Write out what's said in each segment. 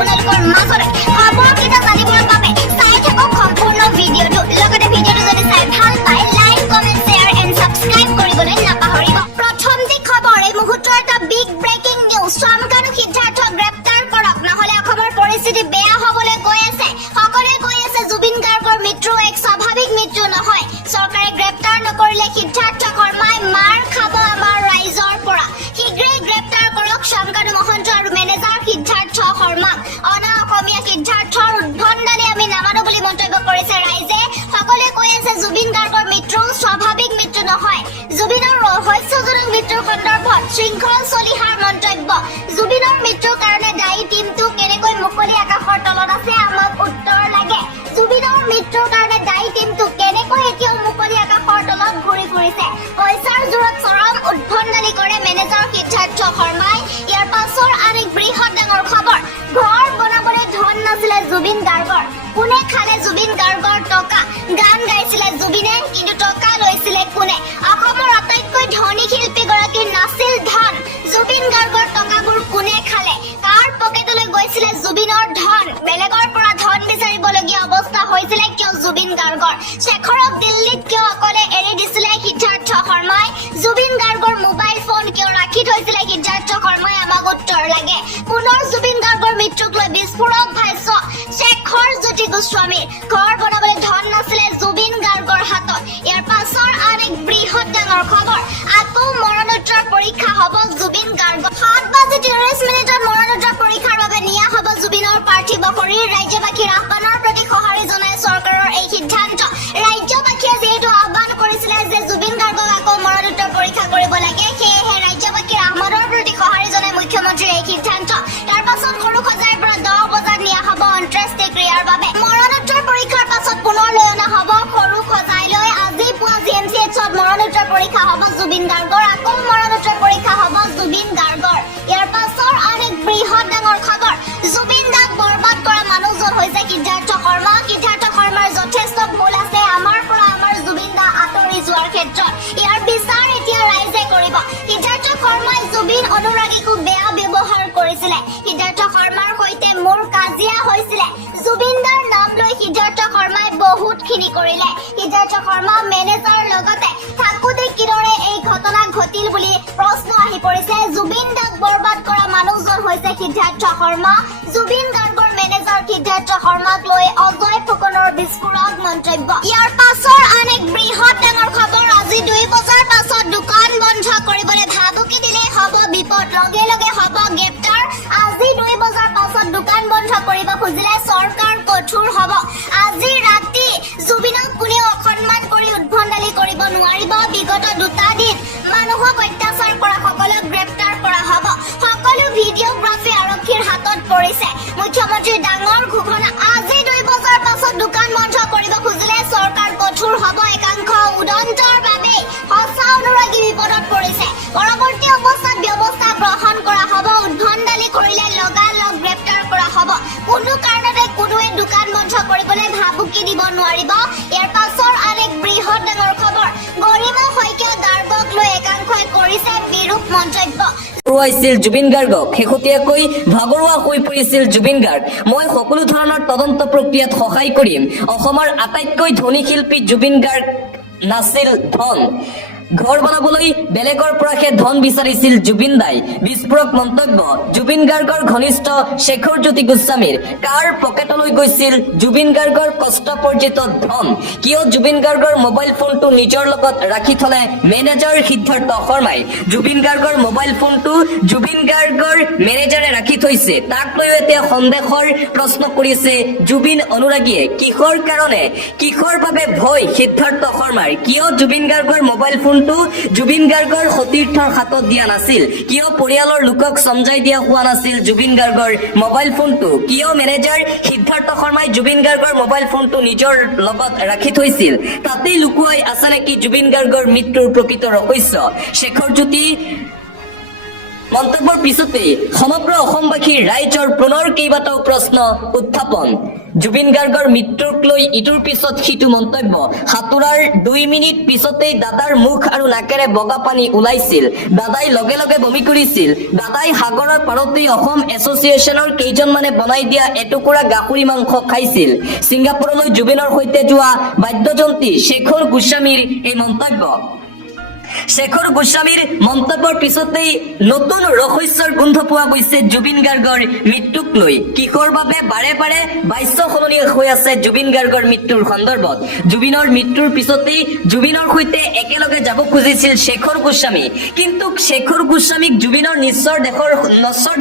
আপোনালোকৰ মাজত খবৰকেইটা জানিবৰ বাবে চাই থাকক সম্পূৰ্ণ ভিডিঅ'টো। লগতে ভিডিঅ'টো যদি চাই ভাল পায় like comment share and subscribe কৰিবলৈ নাপাহৰিব। প্ৰথমতে খবৰ, এই মুহূৰ্তৰ এটা বিগ ব্ৰেকিং নিউজ। শামকানু সিদ্ধাৰ্থক গ্ৰেপ্তাৰ কৰক, নহ'লে অসমৰ পৰিস্থিতি বেয়া হ'বলৈ গৈ আছে। সকলোৱে কৈ আছে জুবিন গাৰ্গৰ মৃত্যু এক স্বাভাৱিক মৃত্যু নহয়। চৰকাৰে গ্ৰেপ্তাৰ নকৰিলে সিদ্ধাৰ্থ শৰ্মাই মাৰ খাব আমাৰ ৰাইজৰ পৰা। শীঘ্ৰেই গ্ৰেপ্তাৰ কৰক শামকানু মহন্ত আৰু মেনেজাৰ সিদ্ধাৰ্থ শৰ্মাক। অনা অসমীয়া সিদ্ধাৰ্থৰ উদ্ভণ্ডালি আমি নামানো বুলি মন্তব্য কৰিছে ৰাইজে। সকলোৱে কৈ আছে জুবিন গাৰ্গৰ মৃত্যু স্বাভাৱিক মৃত্যু নহয়। জুবিনৰ ৰহস্যজনক মৃত্যুৰ সন্দৰ্ভত শৃংখল চলিহাৰ মন্তব্য। জুবিনৰ মৃত্যুৰ কাৰণে দায়ী টীমটো কেনেকৈ মুকলি আকাশৰ তলত আছে, আমাক উত্তৰ লাগে। জুবিনৰ মৃত্যুৰ কাৰণে দায়ী টীমটো কেনেকৈ এতিয়াও মুকলি আকাশৰ তলত ঘূৰি ফুৰিছে। পইচাৰ জোৰত চৰম উদ্ভণ্ডালি কৰে মেনেজাৰ সিদ্ধাৰ্থ শৰ্মাই। ইয়াৰ পাছৰ আন এক বৃহৎ ডাঙৰ খবৰ, ঘৰ বনাবলৈ ধন নাছিলে জুবিন গাৰ্গৰ। কোনে খালে জুবিন গাৰ্গৰ টকা? গান গাইছিলে জুবিনে, কিন্তু টকা লৈছিলে কোনে? অসমৰ আটাইতকৈ ধনী শিল্পীগৰাকীৰ নাছিল ধন। জুবিন গাৰ্গৰ টকাবোৰ কোনে খালে? কাৰ পকেটলৈ গৈছিলে জুবিনৰ ধন? বেলেগৰ পৰা ধন বিচাৰিবলগীয়া অৱস্থা হৈছিলে কিয় জুবিন গাৰ্গৰ? শেখৰক দিল্লীত কিয় অকলে এৰি দিছিলে সিদ্ধাৰ্থ শৰ্মাই? জুবিন গাৰ্গৰ মোবাইল ফোন কিয় ৰাখি থৈছিলে সিদ্ধাৰ্থ শৰ্মাই? আমাক উত্তৰ লাগে। পুনৰ জুবিন গাৰ্গৰ মৃত্যুক লৈ বিস্ফোৰক ভাষ্য শেখৰ জ্যোতি গোস্বামীৰ। ঘৰ বনাবলৈ ধন নাছিলে জুবিন গাৰ্গৰ হাতত। ইয়াৰ পাছৰ আন এক বৃহৎ ডাঙৰ খবৰ, আকৌ মৰণোত্তৰ পৰীক্ষা হ'ব জুবিন গাৰ্গৰ। 7:30 মৰণোত্তৰ পৰীক্ষাৰ বাবে নিয়া হ'ব জুবিনৰ পাৰ্থিৱ শৰীৰ। ৰাজ্যবাসীৰ আহ্বানৰ প্ৰতি সঁহাৰি জনাই চৰকাৰৰ এই সিদ্ধান্ত। ৰাজ্যবাসীয়ে যিহেতু আহ্বান কৰিছিলে যে জুবিন গাৰ্গক আকৌ মৰণোত্তৰ পৰীক্ষা কৰিব লাগে, সেয়েহে ৰাজ্যবাসীৰ আহ্বানৰ প্ৰতি সঁহাৰি জনাই মুখ্যমন্ত্ৰীৰ এই সিদ্ধান্ত। তাৰ পাছত সৰুসজাইৰ পৰা 10 বজাত নিয়া হ'ব অন্ত্যেষ্টিক্ৰিয়াৰ বাবে। মৰণোত্তৰ পৰীক্ষাৰ পাছত পুনৰ লৈ অনা হ'ব সৰুসজাইলৈ। আজি পুৱা GMCHত মৰণোত্তৰ পৰীক্ষা হ'ব জুবিন গাৰ্গৰ। আকৌ মৰণোত্তৰ পৰীক্ষা হ'ব জুবিন গাৰ্গৰ। ইয়াৰ পাছৰ আন এক বৃহৎ ডাঙৰ খবৰ, জুবিন দাক বৰবাদ কৰা মানুহজন হৈছে সিদ্ধাৰ্থ শৰ্মা। সিদ্ধাৰ্থ শৰ্মাৰ যথেষ্ট ভুল আছে আমাৰ পৰা আমাৰ জুবিন দা আঁতৰি যোৱাৰ ক্ষেত্ৰত। ইয়াৰ বিচাৰ এতিয়া ৰাইজে কৰিব। সিদ্ধাৰ্থ শৰ্মাই জুবিন অনুৰাগীকো বেয়া ব্যৱহাৰ কৰিছিলে। সিদ্ধাৰ্থ শৰ্মাৰ সৈতে মোৰ কাজিয়া হৈছিলে। জুবিন দাৰ নাম লৈ সিদ্ধাৰ্থ শৰ্মাই বহুতখিনি কৰিলে। সিদ্ধাৰ্থ শৰ্মা মেনেজাৰ লগতে থাকোঁতে কিদৰে এই ঘটনা ঘটিল বুলি প্ৰশ্ন আহি পৰিছে। জুবিন দাক বৰবাদ কৰা মানুহজন হৈছে সিদ্ধাৰ্থ শৰ্মা। জুবিন গাৰ্গৰ মেনেজাৰ সিদ্ধাৰ্থ শৰ্মাক লৈ অজয় ফুকনৰ বিস্ফোৰক মন্তব্য। ইয়াৰ পাছৰ আন এক বৃহৎ ডাঙৰ খবৰ, আজি 2 বজাৰ পাছত দোকান বন্ধ কৰিবলৈ ভাবুকি দিলেই হ'ব বিপদ, লগে লগে হ'ব গ্ৰেপ্তাৰ। আজি 2 বজাৰ পাছত দোকান বন্ধ কৰিব খুজিলে চৰকাৰ কঠোৰ হ'ব। আজি ৰাতি জুবিনক কোনেও অসন্মান কৰি উদ্ভণ্ডালি কৰিব নোৱাৰিব। বিগত 2টা দিন মানুহক অত্যাচাৰ কৰা সকলক গ্ৰেপ্তাৰ কৰা হ'ব। সকলো ভিডিঅ'গ্ৰাফী আৰক্ষীৰ হাতত পৰিছে। মুখ্যমন্ত্ৰীৰ ডাঙৰ ঘোষণা, আজি 2 বজাৰ পাছত দোকান বন্ধ কৰিব খুজিলে চৰকাৰ কঠোৰ হ'ব। একাংশ উদন্তৰ বাবে সঁচা অনুৰাগী বিপদত পৰিছে। পৰৱৰ্তী অৱস্থাত ব্যৱস্থা গ্ৰহণ কৰা হ'ব। উদ্ভণ্ডালি কৰিলে লগালগ গ্ৰেপ্তাৰ কৰা হ'ব। কোনো কাৰণতে কোনোৱে দোকান বন্ধ কৰিবলৈ ভাবুকি দিব নোৱাৰিব। ইয়াৰ পাছৰ আন এক বৃহৎ ডাঙৰ খবৰ, গৰিমা শইকীয়া গাৰ্গক লৈ একাংশই কৰিছে বিৰূপ মন্তব্য। জুবিন গাৰ্গক শেহতীয়াকৈ ভাগৰুৱা হৈ পৰিছিল জুবিন গাৰ্গ। মই সকলো ধৰণৰ তদন্ত প্ৰক্ৰিয়াত সহায় কৰিম। অসমৰ আটাইতকৈ ধনী শিল্পী জুবিন গাৰ্গ নাছিল ধন। ঘৰ বনাবলৈ বেলেগৰ পৰাহে ধন বিচাৰিছিল জুবিন দাই। বিস্ফোৰক মন্তব্য জুবিন গাৰ্গৰ ঘনিষ্ঠ শেখৰ জ্যোতি গোস্বামীৰ। কাৰ পকেটলৈ গৈছিল জুবিন গাৰ্গৰ কষ্টপৰ্জিত ধন? কিয় জুবিন গাৰ্গৰ মোবাইল ফোনটো নিজৰ লগত ৰাখি থলে মেনেজাৰ সিদ্ধাৰ্থ শৰ্মাই? জুবিন গাৰ্গৰ মোবাইল ফোনটো জুবিন গাৰ্গৰ মেনেজাৰে ৰাখি থৈছে, তাক লৈও এতিয়া সন্দেহৰ প্ৰশ্ন কৰিছে জুবিন অনুৰাগীয়ে। কিহৰ কাৰণে, কিহৰ বাবে ভয় সিদ্ধাৰ্থ শৰ্মাৰ? কিয় জুবিন গাৰ্গৰ মোবাইল ফোন জুবিন গাৰ্গৰ সতীৰ্থৰ হাতত দিয়া নাছিল? কিয় পৰিয়ালৰ লোকক সমজাই দিয়া হোৱা নাছিল জুবিন গাৰ্গৰ মোবাইল ফোনটো? কিয় মেনেজাৰ সিদ্ধাৰ্থ শৰ্মাই জুবিন গাৰ্গৰ মোবাইল ফোনটো নিজৰ লগত ৰাখি থৈছিল? তাতেই লুকুৱাই আছে নেকি জুবিন গাৰ্গৰ মৃত্যুৰ প্ৰকৃত ৰহস্য? শেখৰ জ্যোতি মন্তব্যৰ পিছতে সমগ্ৰ অসমবাসীৰ ৰাইজৰ পুনৰ কেইবাটাও প্ৰশ্ন উত্থাপন। জুবিন গাৰ্গৰ মৃত্যুক লৈ ইটোৰ পিছত সিটো মন্তব্য। সাঁতোৰাৰ 2 মিনিট পিছতেই দাদাৰ মুখ আৰু নাকেৰে বগা পানী ওলাইছিল। দাদাই লগে লগে বমি কৰিছিল। দাদাই সাগৰৰ পাৰতেই অসম এছ'চিয়েশ্যনৰ কেইজনমানে বনাই দিয়া এটুকুৰা গাহৰি মাংস খাইছিল। ছিংগাপুৰলৈ জুবিনৰ সৈতে যোৱা বাদ্যযন্ত্ৰী শেখৰ গোস্বামীৰ এই মন্তব্য। শেখৰ গোস্বামীৰ মন্তব্যৰ পিছতেই নতুন ৰহস্যৰ গোন্ধ পোৱা গৈছে জুবিন গাৰ্গৰ মৃত্যুক লৈ। কিহৰ বাবে বাৰে বাৰে বাক্য সলনি হৈ আছে জুবিন গাৰ্গৰ মৃত্যুৰ সন্দৰ্ভত। জুবিনৰ মৃত্যুৰ পিছতেই জুবিনৰ সৈতে একেলগে যাব খুজিছিল শেখৰ গোস্বামী, কিন্তু শেখৰ গোস্বামীক জুবিনৰ নশ্বৰ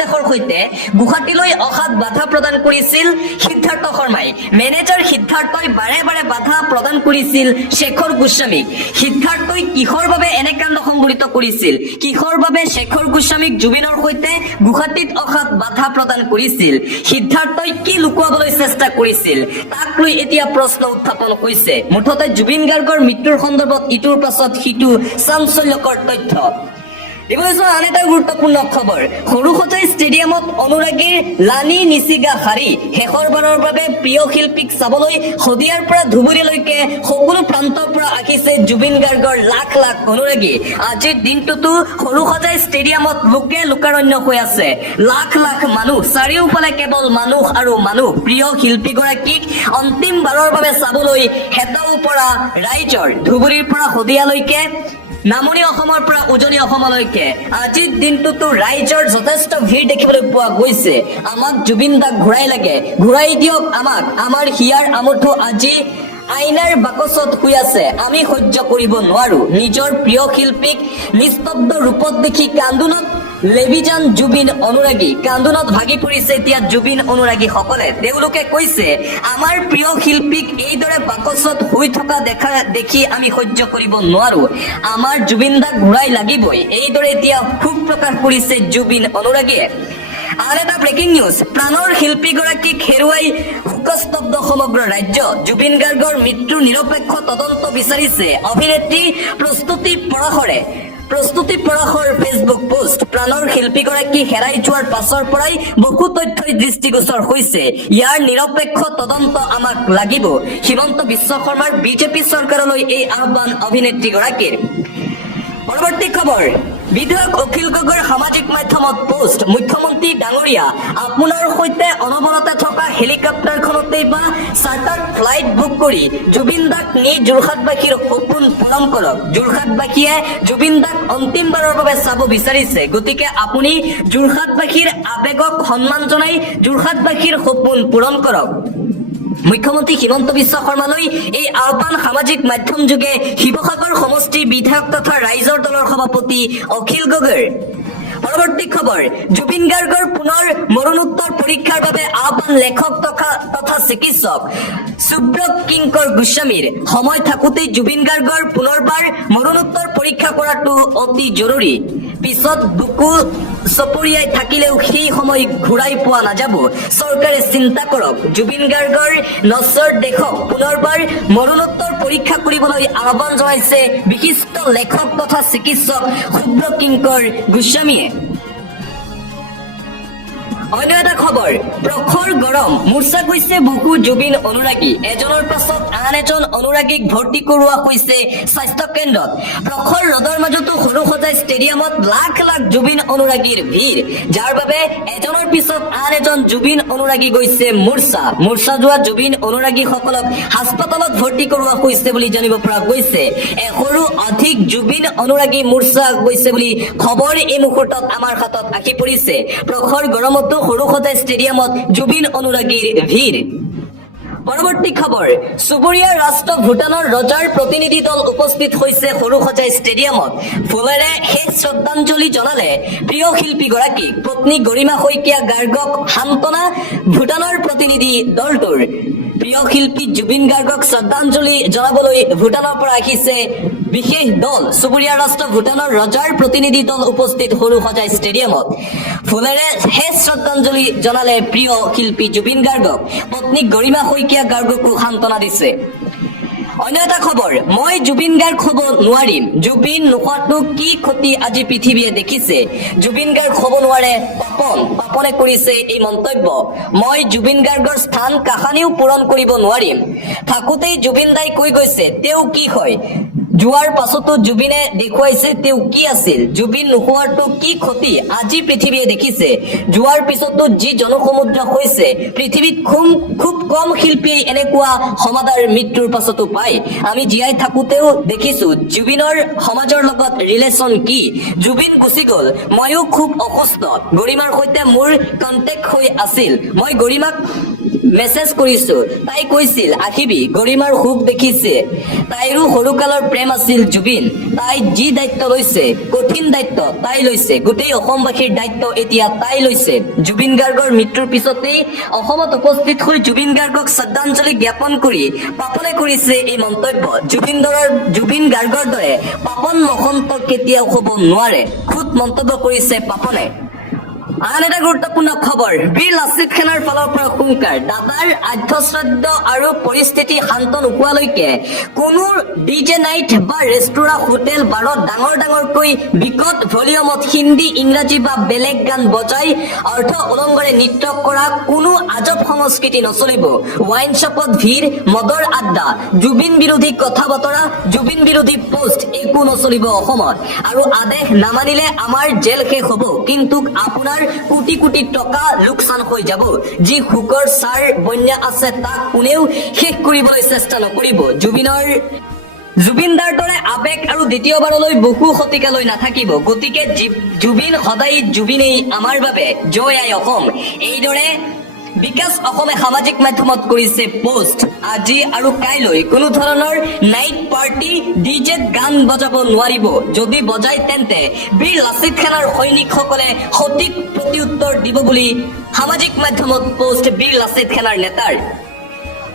দেশৰ সৈতে গুৱাহাটীলৈ অহাত বাধা প্ৰদান কৰিছিল সিদ্ধাৰ্থ শৰ্মাই। মেনেজাৰ সিদ্ধাৰ্থই বাৰে বাৰে বাধা প্ৰদান কৰিছিল শেখৰ গোস্বামীক। সিদ্ধাৰ্থই কিহৰ বাবে এনে কাণ্ড সংঘটিত কৰিছিল, কিহৰ বাবে শেখৰ গোস্বামীক জুবিনৰ সৈতে গুৱাহাটীত অহাত বাধা প্ৰদান কৰিছিল, সিদ্ধাৰ্থই কি লুকুৱাবলৈ চেষ্টা কৰিছিল, তাক লৈ এতিয়া প্ৰশ্ন উত্থাপন হৈছে। মুঠতে জুবিন গাৰ্গৰ মৃত্যুৰ সন্দৰ্ভত ইটোৰ পাছত সিটো চাঞ্চল্যকৰ তথ্য। আন এটা গুৰুত্বপূৰ্ণ খবৰ, সৰুসজাই ষ্টেডিয়ামত অনুৰাগীৰ লানি নিচিগা শাৰী। শেষৰবাৰৰ বাবে প্ৰিয় শিল্পীক চাবলৈ শদিয়াৰ পৰা ধুবুৰীলৈকে সকলো প্ৰান্তৰ পৰা আহিছে জুবিন গাৰ্গৰ লাখ লাখ অনুৰাগী। আজিৰ দিনটোতো সৰুসজাই ষ্টেডিয়ামত লোকে লোকাৰণ্য হৈ আছে। লাখ লাখ মানুহ, চাৰিওফালে কেৱল মানুহ আৰু মানুহ। প্ৰিয় শিল্পীগৰাকীক অন্তিমবাৰৰ বাবে চাবলৈ হেতাও পৰা ৰাইজৰ ধুবুৰীৰ পৰা শদিয়ালৈকে, নামনি অসমৰ পৰা উজনি অসমলৈকে আজিৰ দিনটোতো ৰাইজৰ যথেষ্ট ভিৰ দেখিবলৈ পোৱা গৈছে। আমাক জুবিন দাক ঘূৰাই লাগে, ঘূৰাই দিয়ক আমাক। আমাৰ হিয়াৰ আমঠু আজি আইনাৰ বাকচত শুই আছে, আমি সহ্য কৰিব নোৱাৰো। নিজৰ প্ৰিয় শিল্পীক নিস্তব্ধ ৰূপত দেখি কান্দোনত লেভিজান জুবিন অনুৰাগী, কান্দোনত ভাগি পৰিছে এতিয়া জুবিন অনুৰাগীসকলে। তেওঁলোকে কৈছে, আমাৰ প্ৰিয় শিল্পীক এইদৰে বাকচত শুই থকা দেখি আমি সহ্য কৰিব নোৱাৰো, আমাৰ জুবিন দাক ঘূৰাই লাগিবই। এইদৰে এতিয়া ক্ষোভ প্ৰকাশ কৰিছে জুবিন অনুৰাগীয়ে। আন এটা ব্ৰেকিং নিউজ, প্ৰাণৰ শিল্পীগৰাকীক হেৰুৱাই শোকস্তব্ধ সমগ্ৰ ৰাজ্য। জুবিন গাৰ্গৰ মৃত্যুৰ নিৰপেক্ষ তদন্ত বিচাৰিছে অভিনেত্ৰী প্ৰস্তুতি পৰাশৰ ফেচবুক পোষ্ট। প্ৰাণৰ শিল্পীগৰাকী হেৰাই যোৱাৰ পাছৰ পৰাই বহু তথ্যই দৃষ্টিগোচৰ হৈছে। ইয়াৰ নিৰপেক্ষ তদন্ত আমাক লাগিব। হিমন্ত বিশ্ব শৰ্মাৰ বিজেপি চৰকাৰলৈ এই আহ্বান অভিনেত্ৰীগৰাকীৰ। পৰৱৰ্তী খবৰ, বিধায়ক অখিল গগৈৰ সামাজিক মাধ্যমত পোষ্ট, মুখ্যমন্ত্ৰী ডাঙৰীয়া আপোনাৰ সৈতে অনবৰতে থকা হেলিকপ্টাৰখনতেই বা চাৰ্টাৰ ফ্লাইট বুক কৰি জুবিন দাক নি যোৰহাটবাসীৰ সপোন পূৰণ কৰক। যোৰহাটবাসীয়ে জুবিন দাক অন্তিমবাৰৰ বাবে চাব বিচাৰিছে, গতিকে আপুনি যোৰহাটবাসীৰ আৱেগক সন্মান জনাই যোৰহাটবাসীৰ সপোন পূৰণ কৰক। মুখ্যমন্ত্ৰী হিমন্ত বিশ্ব শৰ্মালৈ এই আহ্বান সামাজিক মাধ্যম যোগে শিৱসাগৰ সমষ্টিৰ বিধায়ক তথা ৰাইজৰ দলৰ সভাপতি অখিল গগৈৰ। পৰৱৰ্তী খবৰ, জুবিন গাৰ্গৰ পুনৰ মৰণোত্তৰ পৰীক্ষাৰ বাবে আহ্বান লেখক তথা চিকিৎসক সুব্ৰত কিংকৰ গোস্বামীৰ। সময় থাকোঁতেই জুবিন গাৰ্গৰ পুনৰবাৰ মৰণোত্তৰ পৰীক্ষা কৰাটো অতি জৰুৰী। পিছত বুকু চপৰিয়াই থাকিলেও সেই সময় ঘূৰাই পোৱা নাযাব। চৰকাৰে চিন্তা কৰক। জুবিন গাৰ্গৰ নশ্বৰ দেশক পুনৰবাৰ মৰণোত্তৰ পৰীক্ষা কৰিবলৈ আহ্বান জনাইছে বিশিষ্ট লেখক তথা চিকিৎসক সুব্ৰত কিংকৰ গোস্বামীয়ে। অন্য এটা খবৰ, প্ৰখৰ গৰম, মূৰ্ছা গৈছে বহু জুবিন অনুৰাগী। এজনৰ পাছত আন এজন অনুৰাগীক ভৰ্তি কৰোৱা হৈছে স্বাস্থ্য কেন্দ্ৰত। প্ৰখৰ ৰ'দৰ মাজতো সৰুসজাই ষ্টেডিয়ামত লাখ লাখ জুবিন অনুৰাগীৰ ভিৰ, যাৰ বাবে এজনৰ পিছত আন এজন জুবিন অনুৰাগী গৈছে মূৰ্ছা যোৱা জুবিন অনুৰাগীসকলক হাস্পতালত ভৰ্তি কৰোৱা হৈছে বুলি জানিব পৰা গৈছে। এশৰো অধিক জুবিন অনুৰাগী মূৰ্ছা গৈছে বুলি খবৰ এই মুহূৰ্তত আমাৰ হাতত আহি পৰিছে। প্ৰখৰ গৰমতো সৰুসজাই ষ্টেডিয়ামত জুবিন অনুৰাগীৰ ভিৰ। পৰৱৰ্তী খবৰ, চুবুৰীয়া ৰাষ্ট্ৰ ভূটানৰ ৰজাৰ প্ৰতিনিধি দল উপস্থিত হৈছে সৰুসজাই ষ্টেডিয়ামত। ফুলেৰে শেষ শ্ৰদ্ধাঞ্জলি জনালে প্ৰিয় শিল্পীগৰাকীক। পত্নী গৰিমা শইকীয়া গাৰ্গক সান্তনা ভূটানৰ প্ৰতিনিধি দলটোৰ। প্ৰিয় শিল্পী জুবিন গাৰ্গক শ্ৰদ্ধাঞ্জলি জনাবলৈ ভূটানৰ পৰা আহিছে বিশেষ দল। চুবুৰীয়া ৰাষ্ট্ৰ ভূটানৰ ৰজাৰ প্ৰতিনিধি দল উপস্থিত সৰুসজাই ষ্টেডিয়ামত। ফুলেৰে শেষ শ্ৰদ্ধাঞ্জলি জনালে প্ৰিয় শিল্পী জুবিন গাৰ্গক। পত্নী গৰিমা শইকীয়া গাৰ্গকো সান্তনা দিছে। অন্য এটা খবৰ মই জুবিন গাৰ্গ হ'ব নোৱাৰিম জুবিন নোহোৱাটো কি ক্ষতি আজি পৃথিৱীয়ে দেখিছে জুবিন গাৰ্গ হ'ব নোৱাৰে পাপনে কৰিছে এই মন্তব্য মই জুবিন গাৰ্গৰ স্থান কাহানিও পূৰণ কৰিব নোৱাৰিম থাকোঁতেই জুবিন দাই কৈ গৈছে তেওঁ কি হয় যোৱাৰ পাছতো জুবিনে দেখুৱাইছে তেওঁ কি আছিল জুবিন নোহোৱাটো কি ক্ষতি আজি পৃথিৱীয়ে দেখিছে যোৱাৰ পিছতো যি জনসমুদ্ৰ হৈছে পৃথিৱীত খুব কম শিল্পীয়ে এনেকুৱা সমাদাৰ মৃত্যুৰ পাছতো পায় আমি জীয়াই থাকোঁতেও দেখিছো জুবিনৰ সমাজৰ লগত ৰিলেশ্যন কি জুবিন গুচি গ'ল ময়ো খুব অসুস্থ গৰিমাৰ সৈতে মোৰ কণ্টেক্ট হৈ আছিল মই গৰিমাক মেছেজ কৰিছো তাই কৈছিল আহিবি গৰিমাৰ সুখ দেখিছে তাইৰো সৰুকালৰ প্ৰেম আছিল জুবিন তাই যি দায়িত্ব লৈছে কঠিন দায়িত্ব তাই লৈছে গোটেই অসমবাসীৰ দায়িত্ব এতিয়া তাই লৈছে জুবিন গাৰ্গৰ মৃত্যুৰ পিছতেই অসমত উপস্থিত হৈ জুবিন গাৰ্গক শ্ৰদ্ধাঞ্জলি জ্ঞাপন কৰি পাপনে কৰিছে এই মন্তব্য জুবিন গাৰ্গৰ দৰে পাপন মহন্ত কেতিয়াও হ'ব নোৱাৰে খুদ মন্তব্য কৰিছে পাপনে আন এটা গুৰুত্বপূৰ্ণ খবৰ বীৰ লাচিত খানৰ ফালৰ পৰা হুংকাৰ দাদাৰ আধ্যশ্ৰাদ্ধ আৰু পৰিস্থিতি শান্ত নোপোৱালৈকে কোনো ডিজে নাইট বা ৰেষ্টুৰাঁ হোটেল বাৰত ডাঙৰকৈ বিকট ভলিউমত হিন্দী ইংৰাজী বা বেলেগ গান বজাই অৰ্থ উলংঘৰে নৃত্য কৰা কোনো আজব সংস্কৃতি নচলিব ৱাইন শ্বপত ভিৰ মদৰ আড্ডা জুবিন বিৰোধী কথা বতৰা জুবিন বিৰোধী পোষ্ট একো নচলিব অসমত আৰু আদেশ নামানিলে আমাৰ জেল শেষ হ'ব কিন্তু আপোনাৰ কোটি কোটি টকা লোকচান হৈ যাব যি হুকৰ চাৰ বন্যা আছে তাক কোনেও শেষ কৰিবলৈ চেষ্টা নকৰিব জুবিনদাৰ দৰে আবেগ আৰু দ্বিতীয়বাৰলৈ বহু শতিকালৈ নাথাকিব গতিকে জুবিন সদায় জুবিনেই আমাৰ বাবে জয় আই অসম এইদৰে বিকাশ অসমে সামাজিক মাধ্যমত কৰিছে পোষ্ট আজি আৰু কাইলৈ কোনো ধৰণৰ নাইট পাৰ্টি ডিজেত গান বজাব নোৱাৰিব যদি বজায় তেন্তে বীৰ লাচিত খানৰ সৈনিকসকলে সঠিক প্ৰত্যুত্তৰ দিব বুলি সামাজিক মাধ্যমত পোষ্ট বীৰ লাচিত খানৰ নেতাৰ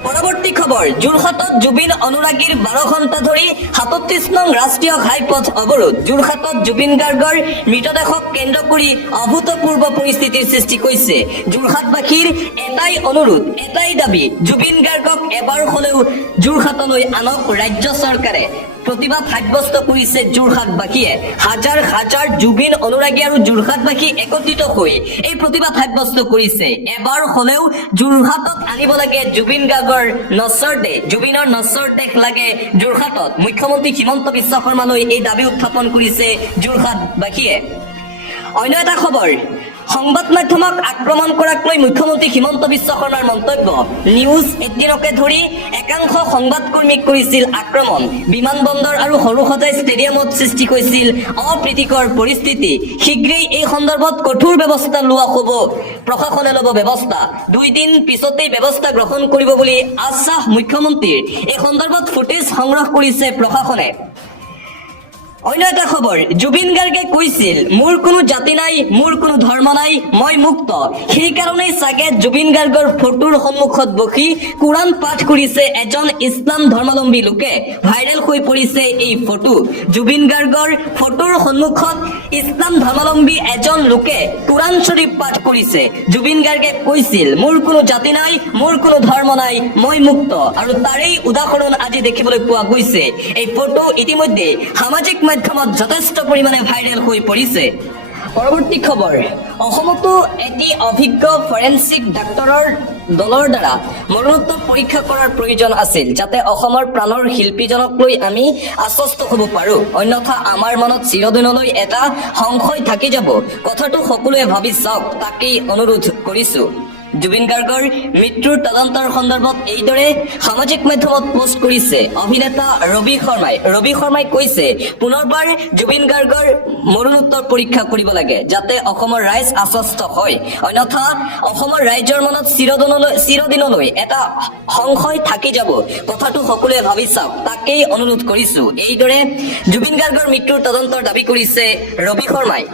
পৰৱৰ্তী খবৰ যোৰহাটত জুবিন অনুৰাগীৰ 12 ঘণ্টা ধৰি 37 নং ৰাষ্ট্ৰীয় ঘাইপথ অৱৰোধ যোৰহাটত জুবিন গাৰ্গৰ মৃতদেহক কেন্দ্ৰ কৰি অভূতপূৰ্ব পৰিস্থিতিৰ সৃষ্টি হৈছে যোৰহাটবাসীৰ এটাই অনুৰোধ এটাই দাবী জুবিন গাৰ্গক এবাৰ হলেও যোৰহাটলৈ আনক ৰাজ্য চৰকাৰে প্ৰতিবাদ সাব্যস্ত কৰিছে যোৰহাটবাসীয়ে হাজাৰ হাজাৰ জুবিন অনুৰাগী আৰু যোৰহাটবাসী একত্ৰিত হৈ এই প্ৰতিবাদ সাব্যস্ত কৰিছে এবাৰ হলেও যোৰহাটত আনিব লাগে জুবিন গাৰ্গৰ নশ্বৰ দেহ জুবিনৰ নশ্বৰ দেহ লাগে যোৰহাটত মুখ্যমন্ত্ৰী হিমন্ত বিশ্ব শৰ্মালৈ এই দাবী উত্থাপন কৰিছে যোৰহাটবাসীয়ে অন্য এটা খবৰ সংবাদ মাধ্যমক আক্ৰমণ কৰাক লৈ মুখ্যমন্ত্ৰী হিমন্ত বিশ্ব শৰ্মাৰ মন্তব্য নিউজ 18কে ধৰি একাংশ সংবাদকৰ্মীক কৰিছিল আক্ৰমণ বিমানবন্দৰ আৰু সৰুসজাই ষ্টেডিয়ামত সৃষ্টি হৈছিল অপ্ৰীতিকৰ পৰিস্থিতি শীঘ্ৰেই এই সন্দৰ্ভত কঠোৰ ব্যৱস্থা লোৱা হ'ব প্ৰশাসনে ল'ব ব্যৱস্থা 2 দিন পিছতেই ব্যৱস্থা গ্ৰহণ কৰিব বুলি আশ্বাস মুখ্যমন্ত্ৰীৰ এই সন্দৰ্ভত ফুটেজ সংগ্ৰহ কৰিছে প্ৰশাসনে অন্য এটা খবৰ জুবিন গাৰ্গে কৈছিল মোৰ কোনো জাতি নাই মোৰ কোনো ধৰ্ম নাই মই মুক্ত সেইকাৰণেই চাগে জুবিন গাৰ্গৰ ফটোৰ সন্মুখত বহি কোৰাণ পাঠ কৰিছে এজন ইছলাম ধৰ্মাৱলম্বী লোকে ভাইৰেল হৈ পৰিছে এই ফটো জুবিন গাৰ্গৰ ফটোৰ সন্মুখত ইছলাম ধৰ্মাৱলম্বী এজন লোকে কোৰাণ শ্বৰীফ পাঠ কৰিছে জুবিন গাৰ্গে কৈছিল মোৰ কোনো জাতি নাই মোৰ কোনো ধৰ্ম নাই মই মুক্ত আৰু তাৰেই উদাহৰণ আজি দেখিবলৈ পোৱা গৈছে এই ফটো ইতিমধ্যে সামাজিক মাধ্যমত যথেষ্ট পৰিমাণে ভাইৰেল হৈ পৰিছে পৰৱৰ্তী খবৰ অসমতো এটি অভিজ্ঞ ফৰেনচিক ডাক্তৰৰ দলৰ দ্বাৰা মৰণোত্তৰ পৰীক্ষা কৰাৰ প্ৰয়োজন আছিল যাতে অসমৰ প্ৰাণৰ শিল্পীজনক লৈ আমি আশ্বস্ত হ'ব পাৰোঁ অন্যথা আমাৰ মনত চিৰদিনলৈ এটা সংশয় থাকি যাব কথাটো সকলোৱে ভাবি চাওক তাকেই অনুৰোধ কৰিছোঁ জুবিন গাৰ্গৰ মৃত্যুৰ তদন্তৰ সন্দৰ্ভত এইদৰে সামাজিক মাধ্যমত পোষ্ট কৰিছে অভিনেতা ৰবি শৰ্মাই কৈছে পুনৰবাৰ জুবিন গাৰ্গৰ মৰণোত্তৰ পৰীক্ষা কৰিব লাগে যাতে অসমৰ ৰাইজ আশ্বস্ত হয় অন্যথা অসমৰ ৰাইজৰ মনত চিৰদিনলৈ এটা সংশয় থাকি যাব কথাটো সকলোৱে ভাবি চাওক তাকেই অনুৰোধ কৰিছোঁ এইদৰে জুবিন গাৰ্গৰ মৃত্যুৰ তদন্তৰ দাবী কৰিছে ৰবি শৰ্মাই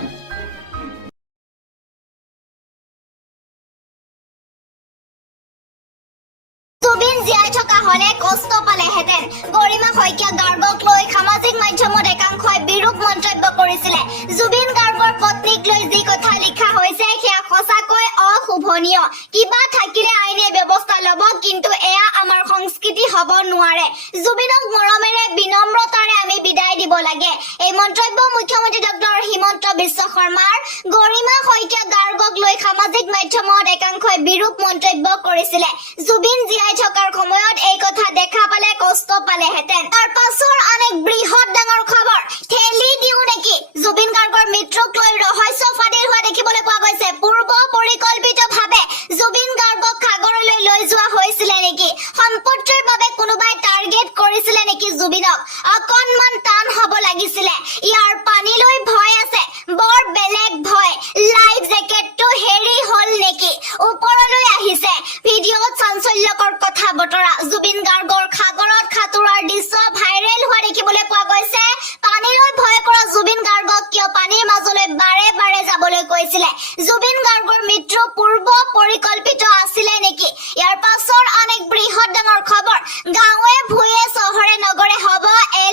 জুবিন জীয়াই থকা হলে কষ্ট পালেহেঁতেন গৰিমা শইকীয়া গাৰ্গক লৈ সামাজিক মাধ্যমত একাংশই বিৰূপ মন্তব্য কৰিছিলে জুবিন গাৰ্গৰ পত্নীক লৈ যি কথা লিখা হৈছে সেয়া সঁচাকৈ অশুভ লোভনীয় কিবা থাকিলে আইনে ব্যৱস্থা ল'ব কিন্তু এয়া আমাৰ সংস্কৃতি হ'ব নোৱাৰে জুবিনক মৰমেৰে বিনম্ৰতাৰে আমি বিদায় দিব লাগে এই মন্তব্য মুখ্যমন্ত্ৰী ডক্টৰ হিমন্ত বিশ্ব শৰ্মাৰ গৰিমা শইকীয়া গাৰ্গক লৈ সামাজিক মাধ্যমত একাংশই বিৰূপ মন্তব্য কৰিছিলে জুবিন জীয়াই থকাৰ সময়ত এই কথা দেখা পালে কষ্ট পালেহেঁতেন তাৰ পাছৰ আন এক বৃহৎ ডাঙৰ খবৰ ঠেলি দিও নেকি জুবিন গাৰ্গৰ মৃত্যুক লৈ ৰহস্য ফাদিল হোৱা দেখিবলৈ পোৱা গৈছে পূৰ্ব পৰিকল্পিতভাৱে জুবিন গাৰ্গক সাগৰলৈ লৈ যোৱা হৈছিলে নেকি সম্পত্তিৰ বাবে কোনোবাই টাৰ্গেট কৰিছিলে নেকি জুবিনক অকণমান টান হ'ব লাগিছিলে ইয়াৰ পানীলৈ ভয় আছে বৰ বেলেগ ভয় লাইফ জেকেটটো হেৰি হ'ল নেকি ওপৰলৈ আহিছে ভিডিঅ'ত চাঞ্চল্যকৰ কথা বতৰা জুবিন গাৰ্গৰ সাগৰত সাঁতোৰাৰ দৃশ্য ভাইৰেল হোৱা দেখিবলৈ পোৱা গৈছে পানীলৈ ভয় কৰা জুবিন গাৰ্গক কিয় পানীৰ মাজলৈ বাৰে বাৰে যাবলৈ কৈছিলে জুবিন গাৰ্গৰ মৃত্যু পূৰ্ব পৰিকল্পিত আছিলে নেকি ইয়াৰ পাছৰ আন এক বৃহৎ ডাঙৰ খবৰ গাঁৱে ভূঞে চহৰে নগৰে হ'ব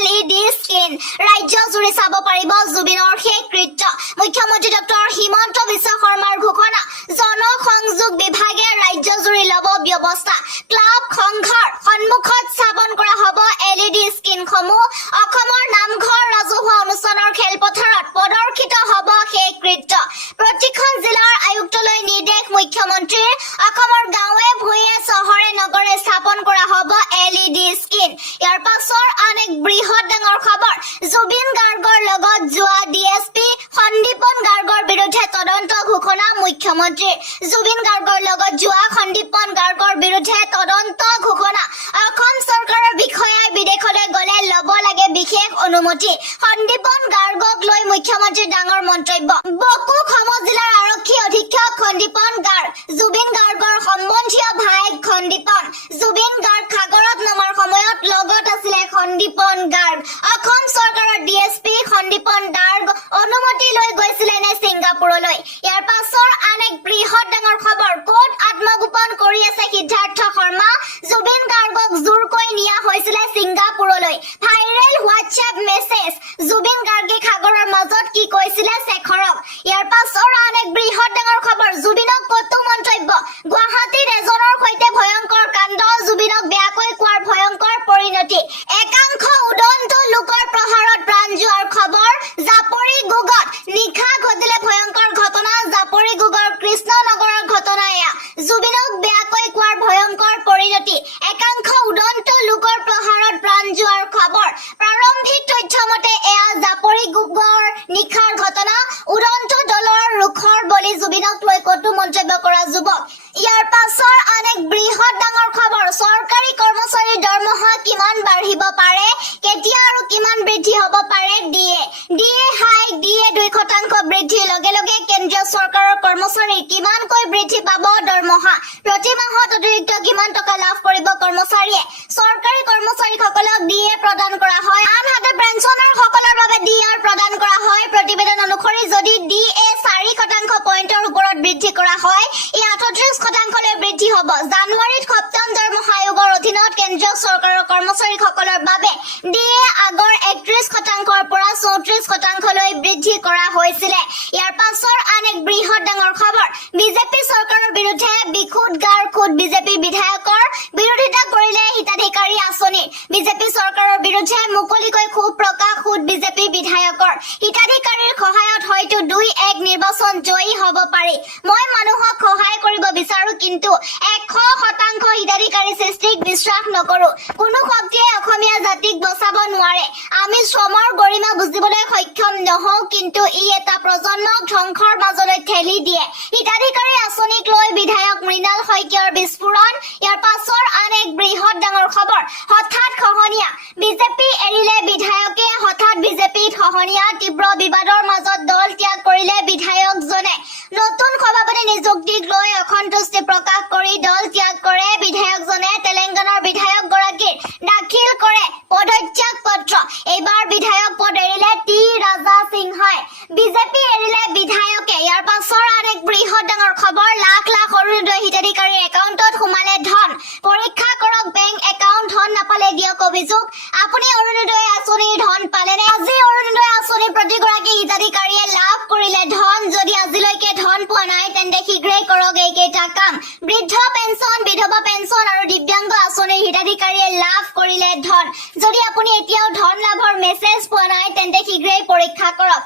LED স্ক্ৰীন ৰাজ্য জুৰি চাব পাৰিব জুবিনৰ শেষ কৃত্য মুখ্যমন্ত্ৰী ডক্টৰ হিমন্ত বিশ্ব শৰ্মাৰ ঘোষণা জনসংযোগ বিভাগে ৰাজ্য জুৰি ল'ব ব্যৱস্থা ক্লাব সংঘৰ সন্মুখত স্থাপন কৰা হ'ব LED স্ক্ৰীনসমূহ অসমৰ নামঘৰ ৰাজহুৱা অনুষ্ঠানৰ খেলপথাৰত প্ৰদৰ্শিত হ'ব শেষ কৃত্য প্ৰতিখন জিলাৰ আয়ুক্তলৈ নিৰ্দেশ মুখ্যমন্ত্ৰীৰ অসমৰ গাঁৱে ভূঞে চহৰে নগৰে স্থাপন কৰা হ'ব LED স্ক্ৰীন ইয়াৰ পাছৰ আন এক বৃহৎ ডাঙৰ খবৰ জুবিন গাৰ্গৰ লগত যোৱা DSP সন্দীপন গাৰ্গৰ বিৰুদ্ধে তদন্ত ঘোষণা মুখ্যমন্ত্ৰীৰ জুবিন গাৰ্গৰ লগত যোৱা সন্দীপন গাৰ্গৰ বিৰুদ্ধে তদন্ত ঘোষণা অসম চৰকাৰৰ বিষয়াই বিদেশলৈ গ'লে ল'ব লাগে বিশেষ অনুমতি সন্দীপন গাৰ্গক লৈ মুখ্যমন্ত্ৰীৰ ডাঙৰ মন্তব্য বকো সম জিলাৰ আৰক্ষী অধীক্ষক সন্দীপন গাৰ্গ জুবিন গাৰ্গৰ সম্বন্ধীয় ভাইক সন্দীপন জুবিন গাৰ্গ সাগৰত নমাৰ সময়ত লগত আছিলে সন্দীপন গাৰ্গ অসম চৰকাৰৰ DSP সন্দীপন গাৰ্গ অনুমতি লৈ গৈছিলে নে ছিংগাপুৰলৈ ইয়াৰ পাছৰ আন এক বৃহৎ ডাঙৰ খবৰ ক'ত আত্মগোপন কৰি আছে সিদ্ধাৰ্থ শৰ্মা জুবিন গাৰ্গক জোৰকৈ নিয়া হৈছিলে ছিংগাপুৰলৈ ভাইৰেল হোৱাটছএপ মেছেজ জুবিন গাৰ্গে সাগৰৰ মাজত কি কৈছিলে শেখৰক ইয়াৰ পাছৰ আন এক বৃহৎ ডাঙৰ খবৰ জুবিনক কটু মন্তব্য গুৱাহাটীত এজনৰ সৈতে ভয়ংকৰ কাণ্ড জুবিনক বেয়াকৈ কোৱাৰ ভয়ংকৰ পৰিণতি একাংশ উদন্ত লোকৰ প্ৰহাৰত প্ৰাণ যোৱাৰ খবৰ জাপৰি গুগত নিশা ঘটিলে ভয়ংকৰ ঘটনা জাপৰি গুগৰ কৃষ্ণনগৰৰ ঘটনা এয়া জুবিনক বেয়াকৈ কোৱাৰ ভয়ংকৰ পৰিণতি একাংশ উদন্ত লোকৰ প্ৰহাৰত প্ৰাণ যোৱাৰ খবৰ প্ৰাৰম্ভিক তথ্য মতে এয়া জাপৰি গুগৰ নিশাৰ ঘটনা উদন্ত দলৰ ৰুখৰ বলি জুবিনক লৈ কটু মন্তব্য কৰা যুৱক ইয়াৰ পাছৰ আন এক বৃহৎ ডাঙৰ খবৰ চৰকাৰী কৰ্মচাৰীৰ দৰমহা কিমান বাঢ়িব পাৰে কেতিয়া আৰু কিমান বৃদ্ধি হ'ব পাৰে ডিএ হাইক ডিএ 2% বৃদ্ধিৰ লগে লগে কেন্দ্ৰীয় চৰকাৰৰ কৰ্মচাৰীৰ কিমানকৈ বৃদ্ধি পাব দৰমহা প্ৰতি মাহত অতিৰিক্ত কিমান টকা লাভ কৰিব কৰ্মচাৰীয়ে চৰকাৰী কৰ্মচাৰীসকলক ডিএ প্ৰদান কৰা হয় আনহাতে পেঞ্চনাৰসকলৰ বাবে ডিআৰ প্ৰদান কৰা হয় প্ৰতিবেদন অনুসৰি যদি ডিএ 4% পইণ্টৰ ওপৰত বৃদ্ধি কৰা হয় ই 38%লৈ বৃদ্ধি হ'ব জানুৱাৰীত সপ্তম দৰমহা আয়োগৰ অধীনত কেন্দ্ৰীয় চৰকাৰৰ কৰ্মচাৰীসকলৰ বাবে ডিএ আগৰ 31%ৰ পৰা 34%লৈ বৃদ্ধি কৰা হৈছিলে ইয়াৰ পাছৰ আন এক বৃহৎ ডাঙৰ খবৰ বিজেপি চৰকাৰৰ বিৰুদ্ধে বিখুদগাৰ খুদ বিজেপি বিধায়কৰ বিৰোধিতা কৰিলে হিতাধিকাৰী আঁচনি বিজেপি চৰকাৰৰ বিৰুদ্ধে মুকলিকৈ ক্ষোভ প্ৰকাশ খুদ বিজেপি বিধায়কৰ হিতাধিকাৰীৰ সহায়ত হয়তো 2-1 নিৰ্বাচন জয়ী হ'ব পাৰি মই মানুহক সহায় কৰিব বিচাৰো কিন্তু 100% হিতাধিকাৰী সৃষ্টিক বিশ্বাস নকৰো কোনো শক্তিয়ে অসমীয়া জাতিক বচাব নোৱাৰে আমি শ্ৰমৰ গৰিমা বুজিবলৈ সক্ষম নহওঁ কিন্তু ই এটা প্ৰজন্মক ধ্বংসৰ মাজলৈ ঠেলি দিয়ে হিতাধিকাৰী আঁচনিক লৈ বিধায়ক মৃণাল শইকীয়াৰ বিস্ফোৰণ ইয়াৰ পাছৰ আন এক বৃহৎ ডাঙৰ খবৰ হঠাৎ খহনীয়া বিজেপি এৰিলে বিধায়কে হঠাৎ বিজেপিত খহনীয়া তীব্ৰ বিবাদৰ মাজত দল ত্যাগ কৰিলে বিধায়কজনে নতুন সভাপতি নিযুক্তিক লৈ অসন্তুষ্টি প্ৰকাশ কৰি দল ত্যাগ কৰে বিধায়কজনে তেলেংগানাৰ বিধায়কগৰাকীৰ দাখিল কৰে পদত্যাগ পত্ৰ এইবাৰ বিধায়ক পদ এৰিলে টি ৰাজা সিংহাই বিজেপি এৰিলে বিধায়কে ইয়াৰ পাছৰ আন এক বৃহৎ ডাঙৰ খবৰ লাখ লাখ অৰুণোদয় হিতাধিকাৰী একাউণ্টত সোমালে ধন পৰীক্ষা কৰক বেংক একাউণ্ট ধন নাপালে দিয়ক অভিযোগ আপুনি অৰুণোদয় আঁচনিৰ ধন পালেনে আজি অৰুণোদয় আঁচনিৰ প্ৰতিগৰাকী হিতাধিকাৰীয়ে লাভ কৰিলে ধন যদি আজিলৈকে ধন পোৱা নাই তেন্তে শীঘ্ৰেই কৰক এইকেইটা দুটা কাম বৃদ্ধ পেঞ্চন বিধৱা পেঞ্চন আৰু দিব্যাংগ আঁচনিৰ হিতাধিকাৰীয়ে লাভ কৰিলে ধন যদি আপুনি এতিয়াও ধন লাভৰ মেছেজ পোৱা নাই তেন্তে শীঘ্ৰেই পৰীক্ষা কৰক